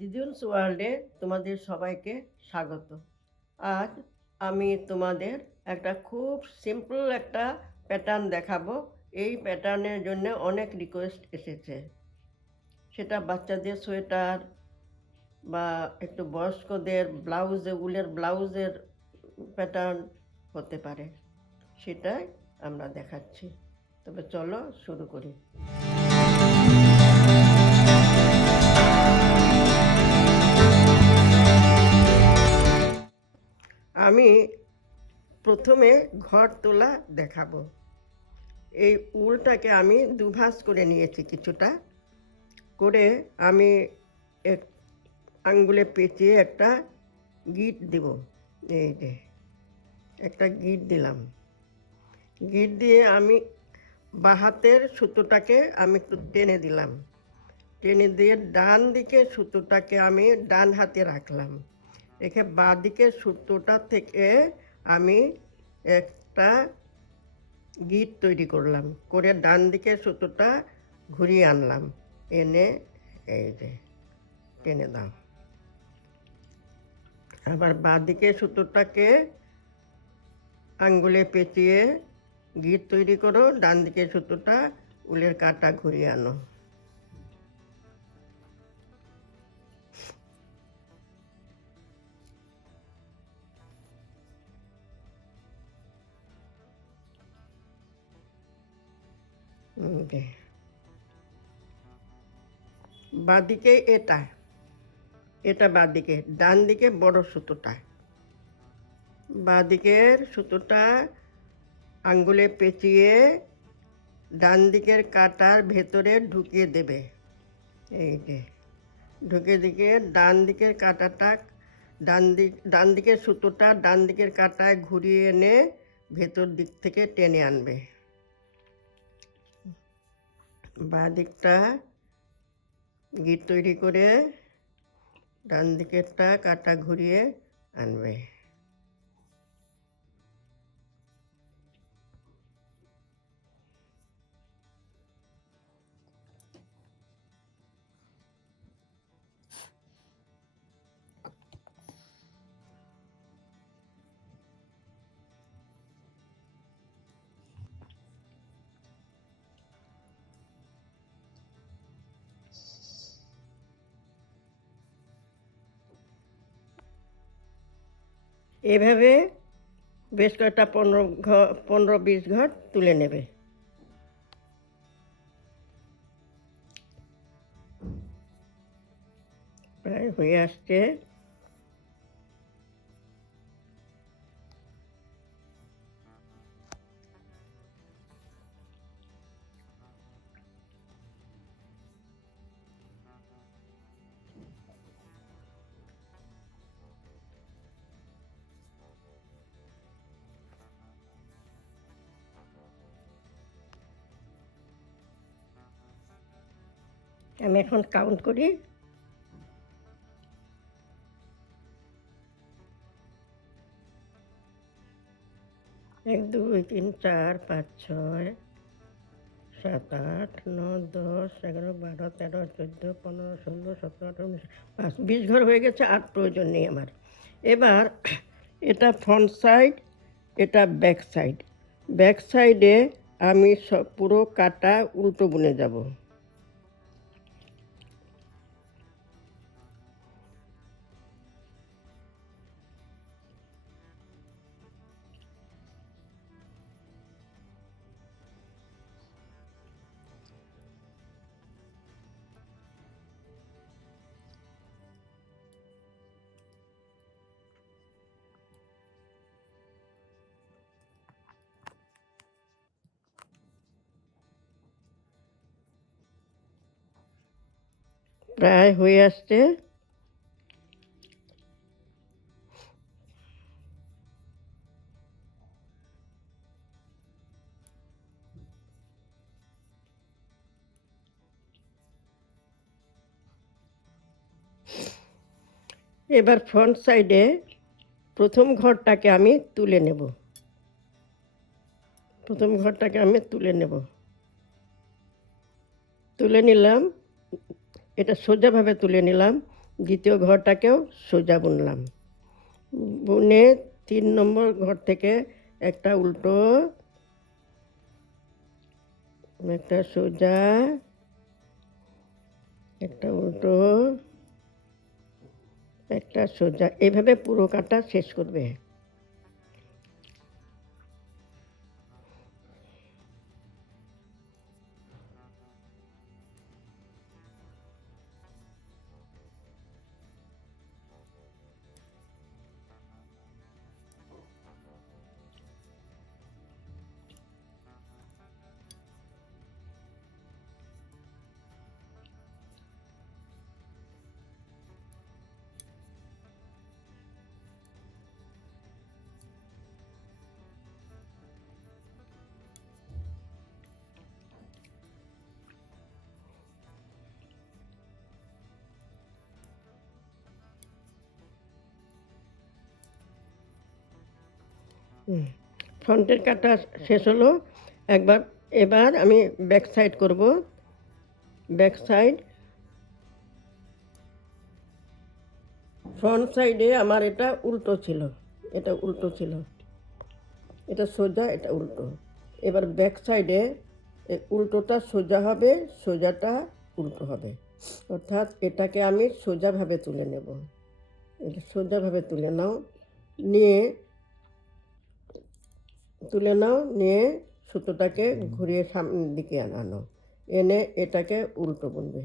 দিদিউন্স ওয়ার্ল্ডে তোমাদের সবাইকে স্বাগত। আজ আমি তোমাদের একটা খুব সিম্পল একটা প্যাটার্ন দেখাবো। এই প্যাটার্নের জন্য অনেক রিকোয়েস্ট এসেছে। সেটা বাচ্চাদের সোয়েটার বা একটু বয়স্কদের ব্লাউজে উলের ব্লাউজের প্যাটার্ন হতে পারে। সেটাই আমরা দেখাচ্ছি। তবে চলো শুরু করি। আমি প্রথমে ঘর তোলা দেখাবো। এই উলটাকে আমি দুভাঁজ করে নিয়েছি কিছুটা। করে আমি এক আঙ্গুলে পেঁচিয়ে একটা গিট দেব। এই যে, একটা গিট দিলাম। গিট দিয়ে আমি বাহাতের সুতোটাকে আমি একটু টেনে দিলাম। টেনে দিয়ে ডান দিকে সুতোটাকে আমি ডান হাতে রাখলাম। রেখে বাঁ দিকের সুতোটা থেকে আমি একটা গিট তৈরি করলাম। করে ডান দিকের সুতোটা ঘুরিয়ে আনলাম। এনে এই যে টেনে দাও। আবার বাঁ দিকের সুতোটাকে আঙ্গুলে পেঁচিয়ে গিট তৈরি করো। ডান দিকের সুতোটা উলের কাটা ঘুরিয়ে আনো। বাঁদিকে এটা এটা বাঁদিকে ডান দিকে বড় সুতোটা বাঁদিকের সুতোটা আঙ্গুলে পেঁচিয়ে ডান দিকের কাটার ভেতরে ঢুকিয়ে দেবে। এই যে ঢুকে দিকে ডান দিকের কাটাটা ডান দিক ডান দিকের সুতোটা ডান দিকের কাটায় ঘুরিয়ে এনে ভেতর দিক থেকে টেনে আনবে। বাঁ দিকটা গিট তৈরি করে ডান দিকেরটা কাটা ঘুরিয়ে আনবে। এভাবে বেশ কয়েকটা পনেরো ঘর পনেরো বিশ ঘর তুলে নেবে। প্রায় হয়ে আসছে। আমি এখন কাউন্ট করি। এক, দুই, তিন, চার, পাঁচ, ছয়, সাত, আট, নয়, দশ, এগারো, বারো, তেরো, চোদ্দ, পনেরো, ষোলো, সতেরো, আঠারো, উনিশ, পাঁচ, বিশ ঘর হয়ে গেছে, আর প্রয়োজন নেই আমার। এবার এটা ফ্রন্ট সাইড এটা ব্যাক সাইড ব্যাক সাইডে আমি সব পুরো কাটা উল্টো বুনে যাব। প্রায় হয়ে আসছে। এবার ফ্রন্ট সাইডে প্রথম ঘরটাকে আমি তুলে নেব। প্রথম ঘরটাকে আমি তুলে নেব। তুলে নিলাম। এটা সোজাভাবে তুলে নিলাম। দ্বিতীয় ঘরটাকেও সোজা বুনলাম। বুনে তিন নম্বর ঘর থেকে একটা উল্টো, একটা সোজা, একটা উল্টো, একটা সোজা। এভাবে পুরো কাটা শেষ করবে। ফ্রন্টের কাটা শেষ হলো। একবার, এবার আমি ব্যাক সাইড করব। Back side. ফ্রন্ট সাইডে আমার এটা উল্টো ছিল। এটা উল্টো ছিল। এটা সোজা, এটা উল্টো। এবার ব্যাক সাইডে উল্টোটা সোজা হবে, সোজাটা উল্টো হবে। অর্থাৎ এটাকে আমি সোজাভাবে তুলে নেব। এটা সোজাভাবে তুলে নাও। নিয়ে তুলে নাও, নিয়ে সুতোটাকে ঘুরিয়ে সামনের দিকে আনানো এনে এটাকে উল্টো বুনবে।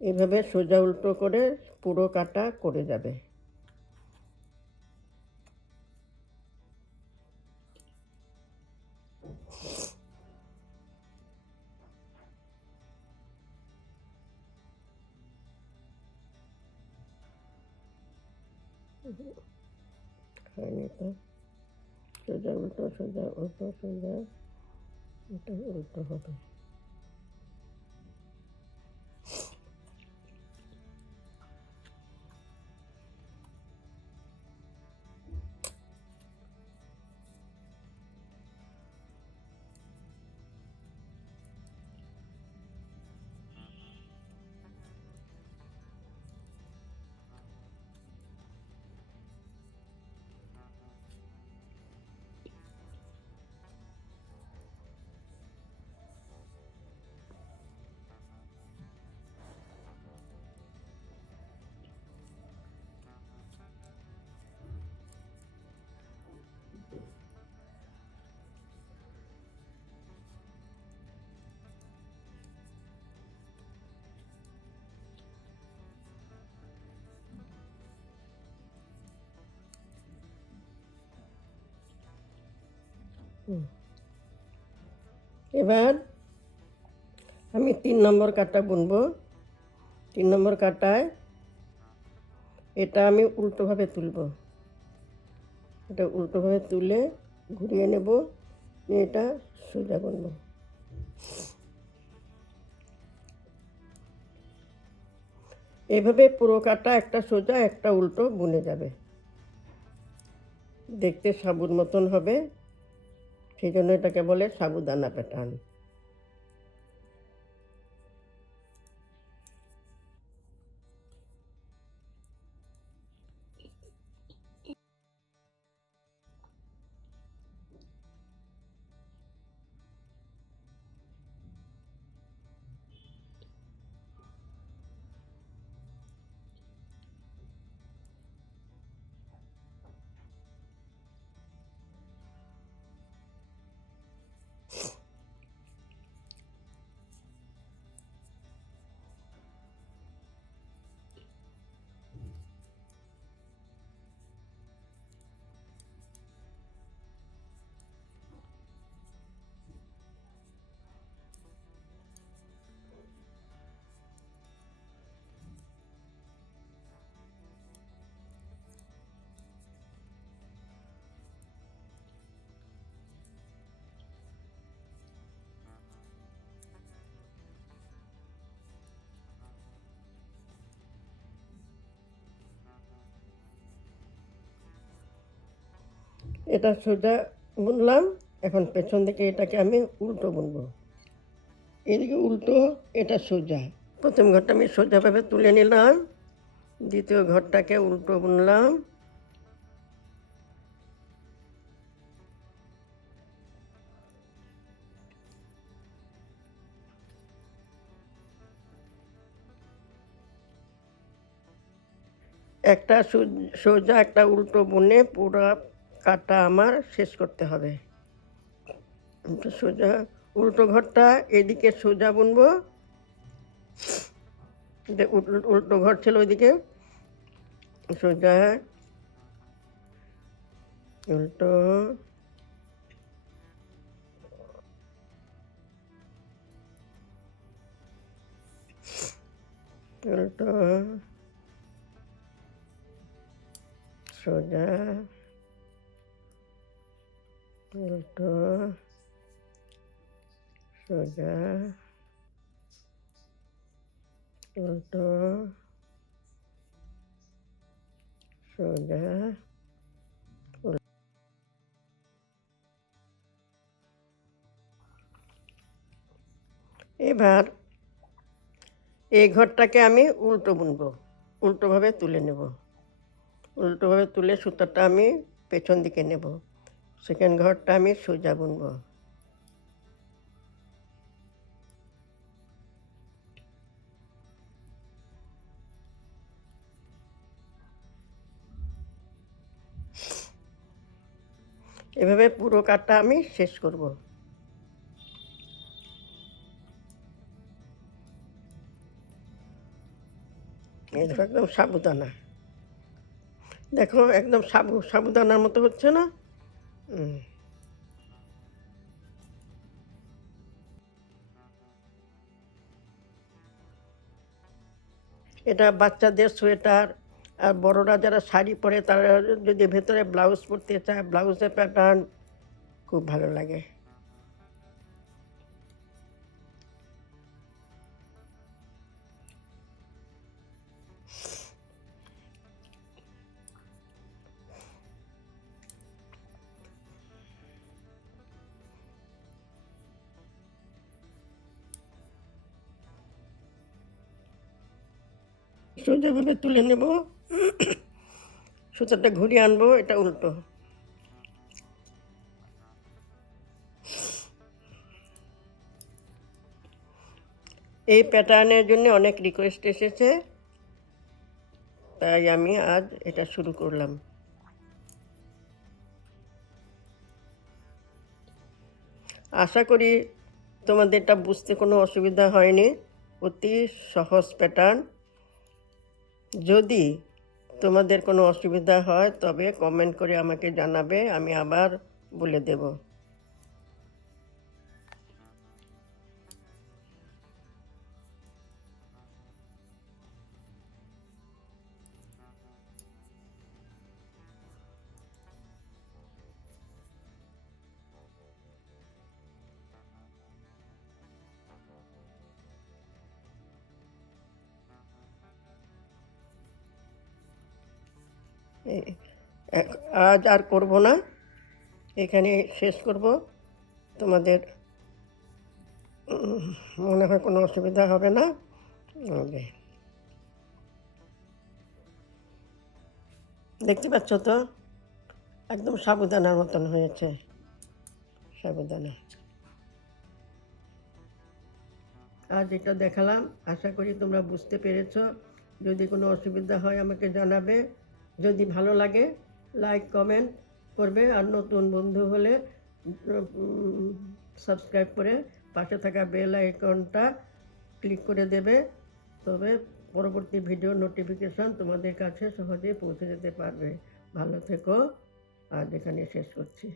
এভাবে সোজা উল্টো করে পুরো কাটা করে যাবে। উল্টো সোজা উল্টো সোজা এটা উল্টো হবে এবার আমি তিন নম্বর কাটা বুনবো। তিন নম্বর কাটায় এটা আমি উল্টোভাবে তুলব। এটা উল্টোভাবে তুলে ঘুরিয়ে নেব এটা সোজা বুনব। এভাবে পুরো কাটা একটা সোজা, একটা উল্টো বুনে যাবে। দেখতে সাবুর মতন হবে। সেই জন্য এটাকে বলে সাবুদানা প্যাটার্ন। এটা সোজা বুনলাম। এখন পেছন থেকে এটাকে আমি উল্টো বুনবো। এদিকে উল্টো, এটা সোজা। প্রথম ঘরটা আমি সোজাভাবে তুলে নিলাম। দ্বিতীয় ঘরটাকে উল্টো বুনলাম। একটা সোজা একটা উল্টো বুনে পুরো কাটা আমার শেষ করতে হবে। সোজা, উল্টো ঘরটা এদিকে সোজা বুনবো। উল্টো ঘর ছিল ওইদিকে। সোজা, উল্টো। উল্টো। সোজা। উল্টো সোজা উল্টো, সোজা এবার এই ঘরটাকে আমি উল্টো বুনবো, উল্টোভাবে তুলে নেব। উল্টোভাবে তুলে সুতাটা আমি পেছন দিকে নেব। সেকেন্ড ঘরটা আমি সোজা বুনবো। এভাবে পুরো কাটটা আমি শেষ করব। একদম সাবুদানা। দেখো, একদম সাবু সাবুদানার মতো হচ্ছে না। এটা বাচ্চাদের সোয়েটার, আর বড়রা যারা শাড়ি পরে তারা যদি ভেতরে ব্লাউজ পরতে চায়, ব্লাউজের প্যাটার্ন খুব ভালো লাগে। সোজাভাবে তুলে নেব। সুতাটা ঘুরিয়ে আনব, এটা উল্টো। এই প্যাটার্নের জন্য অনেক রিকোয়েস্ট এসেছে। তাই আমি আজ এটা শুরু করলাম। আশা করি তোমাদের এটা বুঝতে কোনো অসুবিধা হয়নি। অতি সহজ প্যাটার্ন যদি তোমাদের কোনো অসুবিধা হয় তবে কমেন্ট করে আমাকে জানাবে আমি আবার বলে দেব। আজ আর করব না। এখানে শেষ করব। তোমাদের মনে হয় কোনো অসুবিধা হবে না। দেখতে পাচ্ছ তো? একদম সাবুদানার মতন হয়েছে। সাবুদানা। আজ এটা দেখালাম। আশা করি তোমরা বুঝতে পেরেছ। যদি কোনো অসুবিধা হয় আমাকে জানাবে। যদি ভালো লাগে লাইক কমেন্ট করবে। আর নতুন বন্ধু হলে সাবস্ক্রাইব করে পাশে থাকা বেল আইকনটা ক্লিক করে দেবে। তবে পরবর্তী ভিডিও নোটিফিকেশন তোমাদের কাছে সহজেই পৌঁছে যেতে পারবে। ভালো থেকো। আর এখানে শেষ করছি।